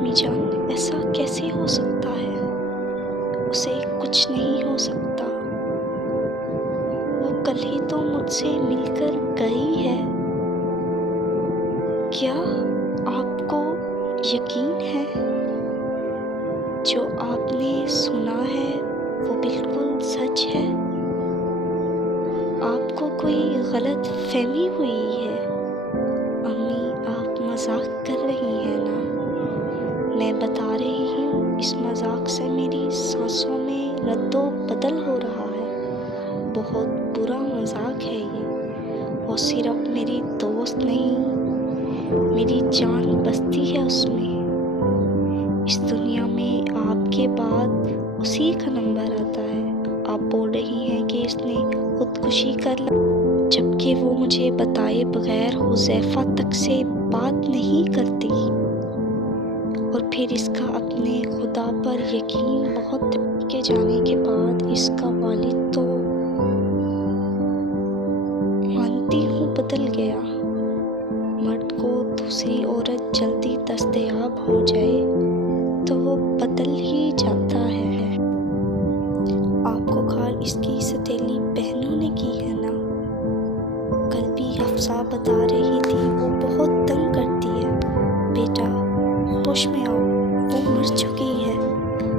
अम्मी जान, ऐसा कैसे हो सकता है? उसे कुछ नहीं हो सकता। वो कल ही तो मुझसे मिलकर गई है। क्या आपको यकीन है जो आपने सुना है वो बिल्कुल सच है? आपको कोई गलत फहमी हुई है? अम्मी, आप मजाक कर रही हैं ना? मैं बता रही हूँ, इस मजाक से मेरी सांसों में रद्दो बदल हो रहा है। बहुत बुरा मजाक है ये। वो सिर्फ मेरी दोस्त नहीं, मेरी जान बसती है उसमें। इस दुनिया में आपके बाद उसी का नंबर आता है। आप बोल रही हैं कि इसने खुदकुशी कर ली, जबकि वो मुझे बताए बगैर हुज़ैफा तक से बात नहीं करती। और फिर इसका अपने खुदा पर यकीन बहुत के जाने के बाद इसका वालिद तो मानती हूँ बदल गया। मर्द को दूसरी औरत जल्दी दस्तयाब हो जाए तो वो बदल ही जाता है। आपको खाल इसकी सतीली बहनों ने की है ना? कल भी हफ्सा बता रही थी वो बहुत तंग करती है। बेटा होश में आओ, वो मर चुकी है,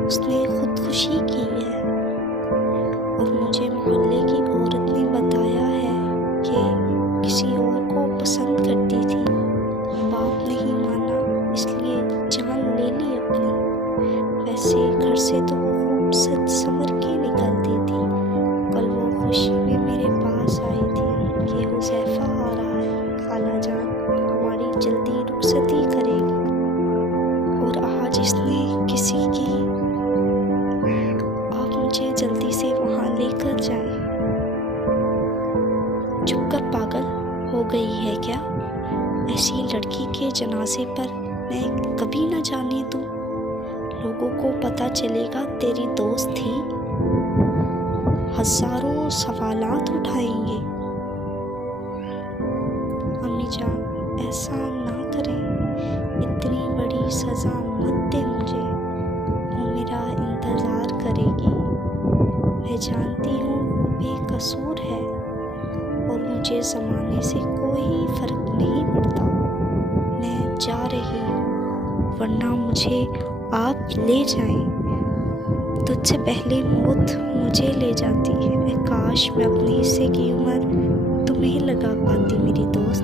उसने खुदकुशी की है। और मुझे मोहल्ले की औरत ने बताया है कि किसी और को पसंद करती थी। बाप नहीं माना इसलिए जान ले ली अपनी। वैसे घर से तो वो खूब सज संवर के निकलती थी। कल वो खुशी में मेरे पास आई थी कि हुज़ैफा आ रहा है, खाला जान हमारी जल्दी रुखसती करेगी। और आज इसने किसी की, आप मुझे जल्दी से वहाँ लेकर जाएं। चुप कर, पागल हो गई है क्या? ऐसी लड़की के जनाजे पर मैं कभी न जाने दूं। लोगों को पता चलेगा तेरी दोस्त थी, हजारों सवालात उठाएंगे। अम्मी जान, ऐसा ना करें, इतनी बड़ी सजा मत दे मुझे। वो मेरा इंतज़ार करेगी। मैं जानती हूँ वो बेकसूर है और मुझे ज़माने से कोई फ़र्क नहीं पड़ता। मैं जा रही हूँ, वरना मुझे आप ले जाएं। तुझसे पहले मौत मुझे ले जाती है। मैं काश मैं अपने हिस्से की उम्र तुम्हें लगा पाती मेरी दोस्त।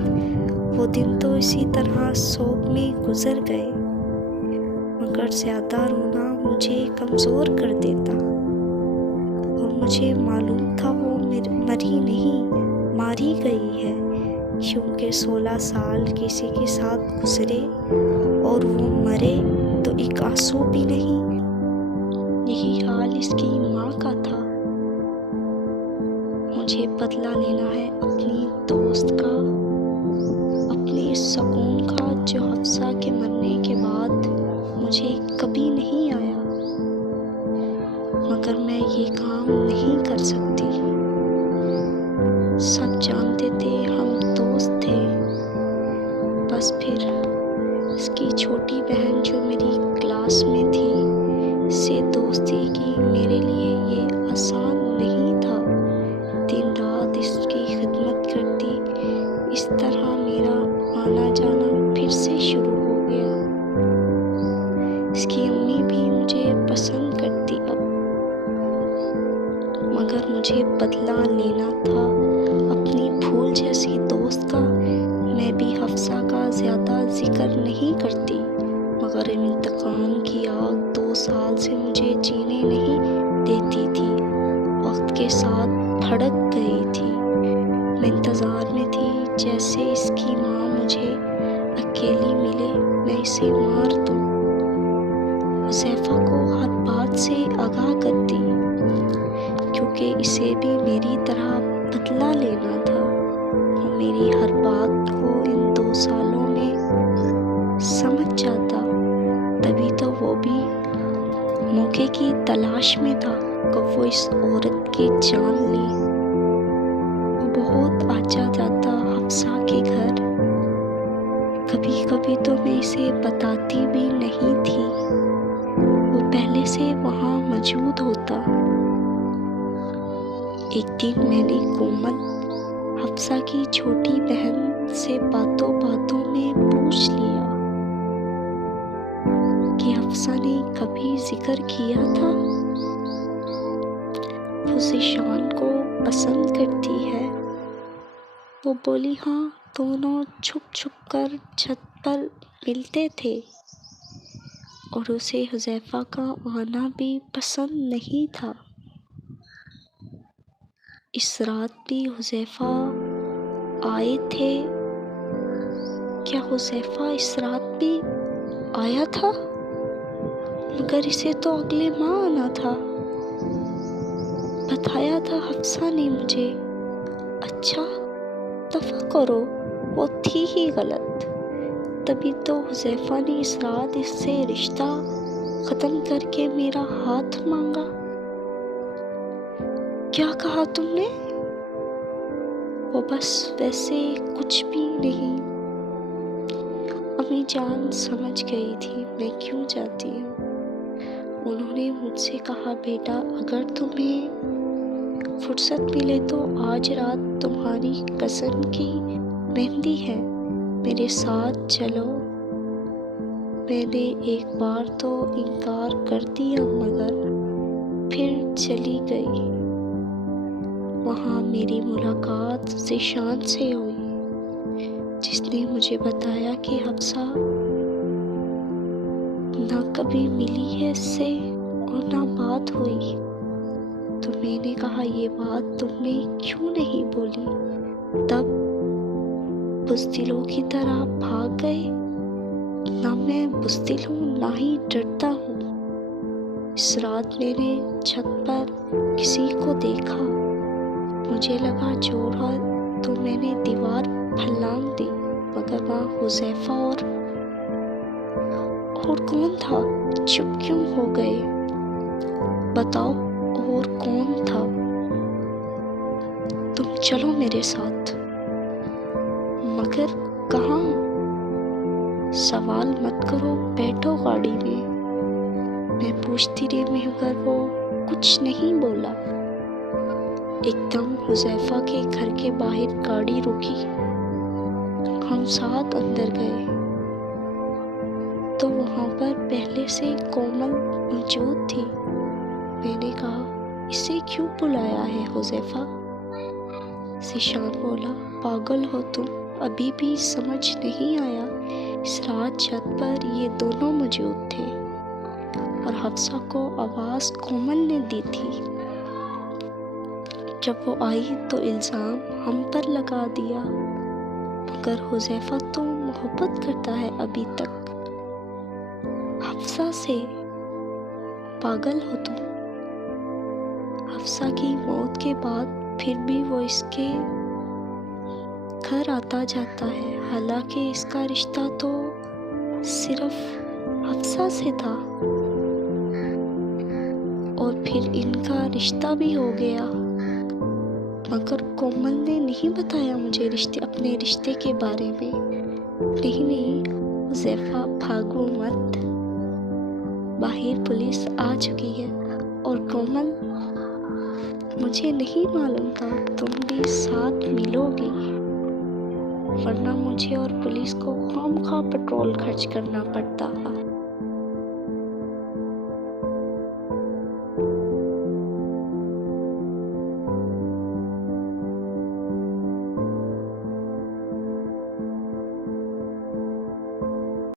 वो दिन तो इसी तरह शोक में गुजर गए, मगर ज़्यादा रोना मुझे कमज़ोर कर देता। और मुझे मालूम था वो मरी नहीं, मारी गई है, क्योंकि 16 साल किसी के साथ गुजरे और वो मरे तो एक आंसू भी नहीं। यही हाल इसकी माँ का था। मुझे बदला लेना है अपनी दोस्त का, अपने सुकून का, जो हफ्सा के मरने के बाद मुझे कभी नहीं आया। मगर मैं ये काम नहीं कर सकती। सब जानते थे हम दोस्त थे। बस फिर इसकी छोटी बहन जो मेरी क्लास में थी, से दोस्ती की मेरे लिए ये आसान नहीं था। दिन रात इसकी खिदमत करती, इस तरह मेरा आना जाना फिर से शुरू हो गया। इसकी अम्मी भी मुझे पसंद करती अब, मगर मुझे बदला लेना था अपनी भूल जैसी दोस्त का। मैं भी हफ्सा का ज़्यादा जिक्र नहीं करती, मगर इंतकाम की आग 2 साल से मुझे जीने नहीं देती थी। वक्त के साथ भड़क गई थी। मैं इंतज़ार में थी जैसे इसकी माँ मुझे अकेली मिले, मैं इसे मार दूँ। हुज़ैफा को हर बात से आगाह करती, क्योंकि इसे भी मेरी तरह बदला लेना था। वो मेरी हर बात को इन 2 सालों में समझ जाता। तभी तो वो भी मौके की तलाश में था कि वो इस औरत की जान ले। वो बहुत आजा जाता हफ्सा के घर। कभी कभी तो मैं इसे बताती भी नहीं थी। मौजूद होता। एक दिन मैंने कोमल हफ्सा की छोटी बहन से बातों बातों में पूछ लिया कि हफ्सा ने कभी जिक्र किया था वो ज़ीशान को पसंद करती है। वो बोली हाँ, दोनों छुप छुप कर छत पर मिलते थे और उसे हुज़ैफ़ा का आना भी पसंद नहीं था। इस रात भी हुज़ैफ़ा आए थे। क्या हुज़ैफ़ा इस रात भी आया था? मगर इसे तो अगले माह आना था, बताया था हफ्सा ने मुझे। अच्छा, दफ़ा करो, वो थी ही गलत। तभी तो हुज़ैफ़ा ने इस रात इससे रिश्ता ख़त्म करके मेरा हाथ मांगा। क्या कहा तुमने? वो बस वैसे कुछ भी नहीं। अम्मी जान समझ गई थी मैं क्यों जाती हूँ। उन्होंने मुझसे कहा, बेटा अगर तुम्हें फुर्सत मिले तो आज रात तुम्हारी कज़न की मेहंदी है, मेरे साथ चलो। मैंने एक बार तो इनकार कर दिया मगर फिर चली गई। वहाँ मेरी मुलाकात ज़ीशान से हुई, जिसने मुझे बताया कि हफ्सा ना कभी मिली है इससे और ना बात हुई। तो मैंने कहा, ये बात तुमने क्यों नहीं बोली? तब बुज़दिलों की तरह भाग गए। ना मैं बुज़दिल हूँ ना ही डरता हूँ। इस रात मैंने छत पर किसी को देखा, मुझे लगा जोर है तो मैंने दीवार फलांग दी, मगर वहाँ हुज़ैफ़ा और कौन था? चुप क्यों हो गए? बताओ और कौन था? तुम चलो मेरे साथ। मगर कहाँ? सवाल मत करो, बैठो गाड़ी में। मैं पूछती रही मगर वो कुछ नहीं बोला। एकदम हुज़ैफ़ा के घर के बाहर गाड़ी रुकी। हम साथ अंदर गए तो वहाँ पर पहले से कोमल मौजूद थी। मैंने कहा, इसे क्यों बुलाया है हुज़ैफ़ा? ज़ीशान बोला, पागल हो तुम, अभी भी समझ नहीं आया? इस रात छत पर ये दोनों मौजूद थे और हफ्सा को आवाज़ कोमल ने दी थी। जब वो आई तो इल्ज़ाम हम पर लगा दिया, मगर हुज़ैफ़ा तो मोहब्बत करता है अभी तक हफ्सा से। पागल हो तुम। हफ्सा की मौत के बाद फिर भी वो इसके घर आता जाता है, हालांकि इसका रिश्ता तो सिर्फ हफ्सा से था और फिर इनका रिश्ता भी हो गया। मगर कोमल ने नहीं बताया मुझे अपने रिश्ते के बारे में। नहीं, हुज़ैफ़ा भागो मत, बाहर पुलिस आ चुकी है। और कोमल, मुझे नहीं मालूम था तुम भी साथ मिलोगी, वरना मुझे और पुलिस को खामखा पेट्रोल खर्च करना पड़ता।